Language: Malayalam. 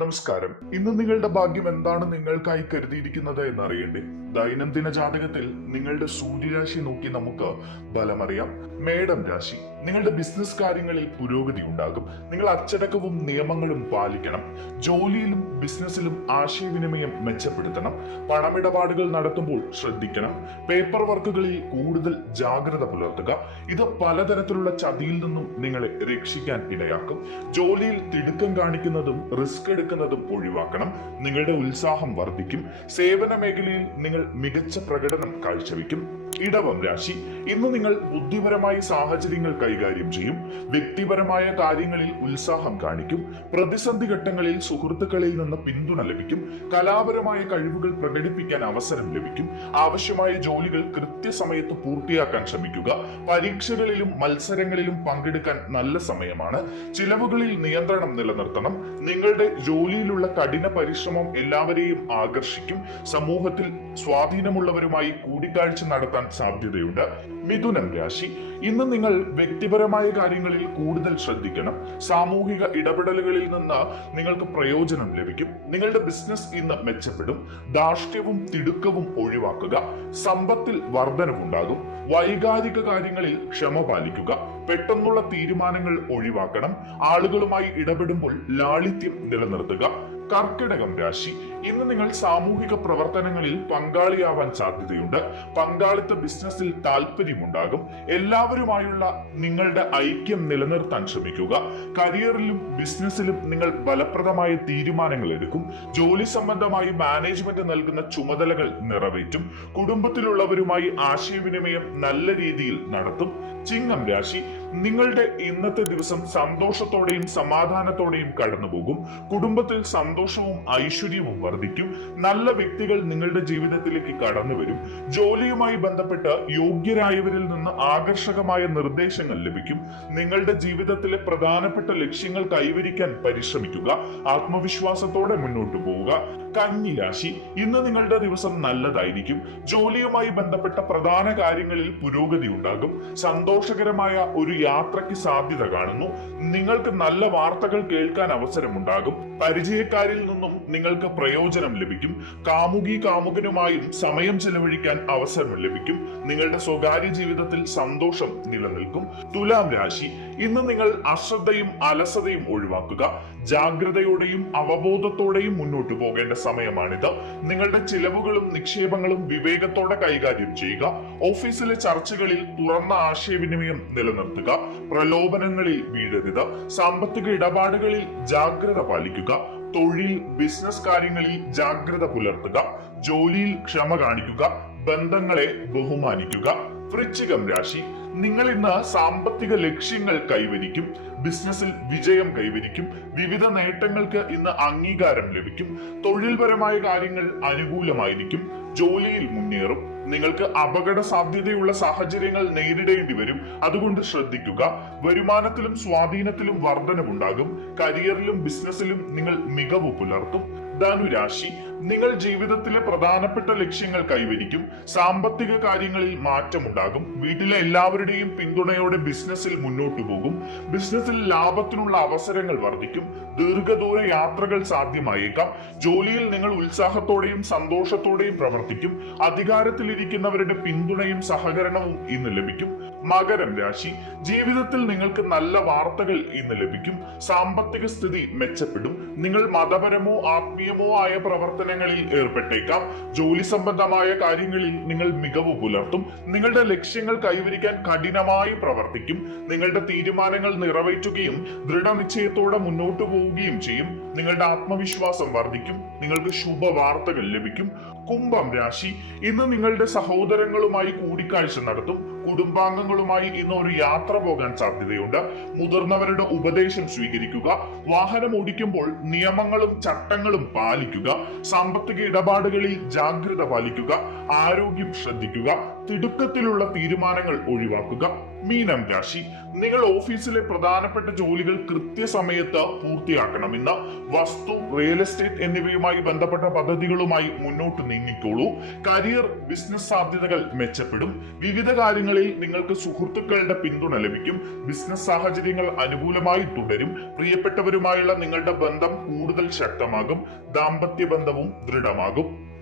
നമസ്കാരം. ഇന്ന് നിങ്ങളുടെ ഭാഗ്യം എന്താണ് നിങ്ങൾക്കായി കരുതിയിരിക്കുന്നത് എന്നറിയണ്ടേ? ദൈനംദിന ജാതകത്തിൽ നിങ്ങളുടെ സൂര്യരാശി നോക്കി നമുക്ക് ബലമറിയാം. മേടം രാശി, നിങ്ങളുടെ ബിസിനസ് കാര്യങ്ങളിൽ പുരോഗതി ഉണ്ടാകും. നിങ്ങൾ അച്ചടക്കവും നിയമങ്ങളും പാലിക്കണം. ജോലിയിലും ബിസിനസ്സിലും ആശയവിനിമയം മെച്ചപ്പെടുത്തണം. പണമിടപാടുകൾ നടത്തുമ്പോൾ ശ്രദ്ധിക്കണം. പേപ്പർ വർക്കുകളിൽ കൂടുതൽ ജാഗ്രത പുലർത്തുക. ഇത് പലതരത്തിലുള്ള ചതിയിൽ നിന്നും നിങ്ങളെ രക്ഷിക്കാൻ ഇടയാക്കും. ജോലിയിൽ തിടുക്കം കാണിക്കുന്നതും റിസ്ക് എടുക്കുന്നതും ഒഴിവാക്കണം. നിങ്ങളുടെ ഉത്സാഹം വർദ്ധിക്കും. സേവന മേഖലയിൽ നിങ്ങൾ മികച്ച പ്രകടനം കാഴ്ചവെക്കും. ഇടവം രാശി, ഇന്ന് നിങ്ങൾ ബുദ്ധിപരമായ സാഹചര്യങ്ങൾ കൈകാര്യം ചെയ്യും. വ്യക്തിപരമായ കാര്യങ്ങളിൽ ഉത്സാഹം കാണിക്കും. പ്രതിസന്ധി ഘട്ടങ്ങളിൽ സുഹൃത്തുക്കളിൽ നിന്ന് പിന്തുണ ലഭിക്കും. കലാപരമായ കഴിവുകൾ പ്രകടിപ്പിക്കാൻ അവസരം ലഭിക്കും. ആവശ്യമായ ജോലികൾ കൃത്യസമയത്ത് പൂർത്തിയാക്കാൻ ശ്രമിക്കുക. പരീക്ഷകളിലും മത്സരങ്ങളിലും പങ്കെടുക്കാൻ നല്ല സമയമാണ്. ചിലവുകളിൽ നിയന്ത്രണം നിലനിർത്തണം. നിങ്ങളുടെ ജോലിയിലുള്ള കഠിന പരിശ്രമം എല്ലാവരെയും ആകർഷിക്കും. സമൂഹത്തിൽ സ്വാധീനമുള്ളവരുമായി കൂടിക്കാഴ്ച നടത്താൻ സാധ്യതയുണ്ട്. മിഥുനം രാശി, ഇന്ന് നിങ്ങൾ വ്യക്തിപരമായ കാര്യങ്ങളിൽ കൂടുതൽ ശ്രദ്ധിക്കണം. സാമൂഹിക ഇടപെടലുകളിൽ നിന്ന് നിങ്ങൾക്ക് പ്രയോജനം ലഭിക്കും. നിങ്ങളുടെ ബിസിനസ് ഇന്ന് മെച്ചപ്പെടും. ധാർഷ്ട്യവും തിടുക്കവും ഒഴിവാക്കുക. സമ്പത്തിൽ വർധനവുണ്ടാകും. വൈകാരിക കാര്യങ്ങളിൽ ക്ഷമ പാലിക്കുക. പെട്ടെന്നുള്ള തീരുമാനങ്ങൾ ഒഴിവാക്കണം. ആളുകളുമായി ഇടപെടുമ്പോൾ ലാളിത്യം നിലനിർത്തുക. കർക്കിടകം രാശി, ഇന്ന് നിങ്ങൾ സാമൂഹിക പ്രവർത്തനങ്ങളിൽ പങ്കാളിയാവാൻ സാധ്യതയുണ്ട്. പങ്കാളിത്ത ബിസിനസ്സിൽ താല്പര്യമുണ്ടാകും. എല്ലാവരുമായുള്ള നിങ്ങളുടെ ഐക്യം നിലനിർത്താൻ ശ്രമിക്കുക. കരിയറിലും ബിസിനസ്സിലും നിങ്ങൾ ഫലപ്രദമായ തീരുമാനങ്ങൾ എടുക്കും. ജോലി സംബന്ധമായി മാനേജ്മെന്റ് നൽകുന്ന ചുമതലകൾ നിറവേറ്റും. കുടുംബത്തിലുള്ളവരുമായി ആശയവിനിമയം നല്ല രീതിയിൽ നടത്തും. ചിങ്ങം രാശി, നിങ്ങളുടെ ഇന്നത്തെ ദിവസം സന്തോഷത്തോടെയും സമാധാനത്തോടെയും കടന്നുപോകും. കുടുംബത്തിൽ സന്തോഷവും ഐശ്വര്യവും വർദ്ധിക്കും. നല്ല വ്യക്തികൾ നിങ്ങളുടെ ജീവിതത്തിലേക്ക് കടന്നു വരും. ജോലിയുമായി ബന്ധപ്പെട്ട് യോഗ്യരായവരിൽ നിന്ന് ആകർഷകമായ നിർദ്ദേശങ്ങൾ ലഭിക്കും. നിങ്ങളുടെ ജീവിതത്തിലെ പ്രധാനപ്പെട്ട ലക്ഷ്യങ്ങൾ കൈവരിക്കാൻ പരിശ്രമിക്കുക. ആത്മവിശ്വാസത്തോടെ മുന്നോട്ട് പോവുക. കന്നി രാശി, ഇന്ന് നിങ്ങളുടെ ദിവസം നല്ലതായിരിക്കും. ജോലിയുമായി ബന്ധപ്പെട്ട പ്രധാന കാര്യങ്ങളിൽ പുരോഗതി ഉണ്ടാകും. സന്തോഷകരമായ ഒരു യാത്രയ്ക്ക് സാധ്യത കാണുന്നു. നിങ്ങൾക്ക് നല്ല വാർത്തകൾ കേൾക്കാൻ അവസരമുണ്ടാകും. പരിചയക്കാരിൽ നിന്നും നിങ്ങൾക്ക് പ്രയോജനം ലഭിക്കും. കാമുകനുമായും സമയം ചെലവഴിക്കാൻ അവസരം ലഭിക്കും. നിങ്ങളുടെ സ്വകാര്യ ജീവിതത്തിൽ സന്തോഷം നിലനിൽക്കും. തുലാം രാശി, ഇന്ന് നിങ്ങൾ അശ്രദ്ധയും അലസതയും ഒഴിവാക്കുക. ജാഗ്രതയോടെയും അവബോധത്തോടെയും മുന്നോട്ട് പോകേണ്ട സമയമാണിത്. നിങ്ങളുടെ ചിലവുകളും നിക്ഷേപങ്ങളും വിവേകത്തോടെ കൈകാര്യം ചെയ്യുക. ഓഫീസിലെ ചർച്ചകളിൽ തുറന്ന ആശയവിനിമയം നിലനിർത്തുക. പ്രലോഭനങ്ങളിൽ വീഴരുത്. സാമ്പത്തിക ഇടപാടുകളിൽ ജാഗ്രത പാലിക്കുക. തൊഴിൽ ബിസിനസ് കാര്യങ്ങളിൽ ജാഗ്രത പുലർത്തുക. ജോലിയിൽ ക്ഷമ കാണിക്കുക. ബന്ധങ്ങളെ ബഹുമാനിക്കുക. വൃശ്ചികം രാശി, നിങ്ങൾ ഇന്ന് സാമ്പത്തിക ലക്ഷ്യങ്ങൾ കൈവരിക്കും. ബിസിനസ്സിൽ വിജയം കൈവരിക്കും. വിവിധ നേട്ടങ്ങൾക്ക് ഇന്ന് അംഗീകാരം ലഭിക്കും. തൊഴിൽപരമായ കാര്യങ്ങൾ അനുകൂലമായിരിക്കും. ജോലിയിൽ മുന്നേറും. നിങ്ങൾക്ക് അപകട സാധ്യതയുള്ള സാഹചര്യങ്ങൾ നേരിടേണ്ടി വരും. അതുകൊണ്ട് ശ്രദ്ധിക്കുക. വരുമാനത്തിലും സ്വാധീനത്തിലും വർധനവുണ്ടാകും. കരിയറിലും ബിസിനസ്സിലും നിങ്ങൾ മികവ് പുലർത്തും. ധനുരാശി, നിങ്ങൾ ജീവിതത്തിലെ പ്രധാനപ്പെട്ട ലക്ഷ്യങ്ങൾ കൈവരിക്കും. സാമ്പത്തിക കാര്യങ്ങളിൽ മാറ്റമുണ്ടാകും. വീട്ടിലെ എല്ലാവരുടെയും പിന്തുണയോടെ ബിസിനസ്സിൽ മുന്നോട്ടു പോകും. ബിസിനസ്സിൽ ലാഭത്തിനുള്ള അവസരങ്ങൾ വർദ്ധിക്കും. ദീർഘദൂര യാത്രകൾ സാധ്യമായേക്കാം. ജോലിയിൽ നിങ്ങൾ ഉത്സാഹത്തോടെയും സന്തോഷത്തോടെയും പ്രവർത്തിക്കും. അധികാരത്തിലിരിക്കുന്നവരുടെ പിന്തുണയും സഹകരണവും ഇന്ന് ലഭിക്കും. മകരം രാശി, ജീവിതത്തിൽ നിങ്ങൾക്ക് നല്ല വാർത്തകൾ ഇന്ന് ലഭിക്കും. സാമ്പത്തിക സ്ഥിതി മെച്ചപ്പെടും. നിങ്ങൾ മതപരമോ ആത്മീയമോ ആയ പ്രവർത്തനങ്ങളിൽ ഏർപ്പെട്ടേക്കാം. ജോലി സംബന്ധമായ കാര്യങ്ങളിൽ നിങ്ങൾ മികവ് പുലർത്തും. നിങ്ങളുടെ ലക്ഷ്യങ്ങൾ കൈവരിക്കാൻ കഠിനമായി പ്രവർത്തിക്കും. നിങ്ങളുടെ തീരുമാനങ്ങൾ നിറവേറ്റുകയും ദൃഢനിശ്ചയത്തോടെ മുന്നോട്ട് പോവുകയും ചെയ്യും. നിങ്ങളുടെ ആത്മവിശ്വാസം വർദ്ധിക്കും. നിങ്ങൾക്ക് ശുഭവാർത്തകൾ ലഭിക്കും. കുംഭം രാശി, ഇന്ന് നിങ്ങളുടെ സഹോദരങ്ങളുമായി കൂടിക്കാഴ്ച നടത്തും. കുടുംബാംഗങ്ങളുമായി ഇന്ന് ഒരു യാത്ര പോകാൻ സാധ്യതയുണ്ട്. മുതിർന്നവരുടെ ഉപദേശം സ്വീകരിക്കുക. വാഹനം ഓടിക്കുമ്പോൾ നിയമങ്ങളും ചട്ടങ്ങളും പാലിക്കുക. സാമ്പത്തിക ഇടപാടുകളിൽ ജാഗ്രത പാലിക്കുക. ആരോഗ്യം ശ്രദ്ധിക്കുക. തിടുക്കത്തിലുള്ള തീരുമാനങ്ങൾ ഒഴിവാക്കുക. മീനം രാശി, നിങ്ങൾ ഓഫീസിലെ പ്രധാനപ്പെട്ട ജോലികൾ കൃത്യസമയത്ത് പൂർത്തിയാക്കണമെന്ന് വസ്തു, റിയൽ എസ്റ്റേറ്റ് എന്നിവയുമായി ബന്ധപ്പെട്ട പദ്ധതികളുമായി മുന്നോട്ട് നീങ്ങിക്കോളൂ. കരിയർ, ബിസിനസ് സാധ്യതകൾ മെച്ചപ്പെടും. വിവിധ കാര്യങ്ങളിൽ നിങ്ങൾക്ക് സുഹൃത്തുക്കളുടെ പിന്തുണ ലഭിക്കും. ബിസിനസ് സാഹചര്യങ്ങൾ അനുകൂലമായി തുടരും. പ്രിയപ്പെട്ടവരുമായുള്ള നിങ്ങളുടെ ബന്ധം കൂടുതൽ ശക്തമാകും. ദാമ്പത്യ ബന്ധവും ദൃഢമാകും.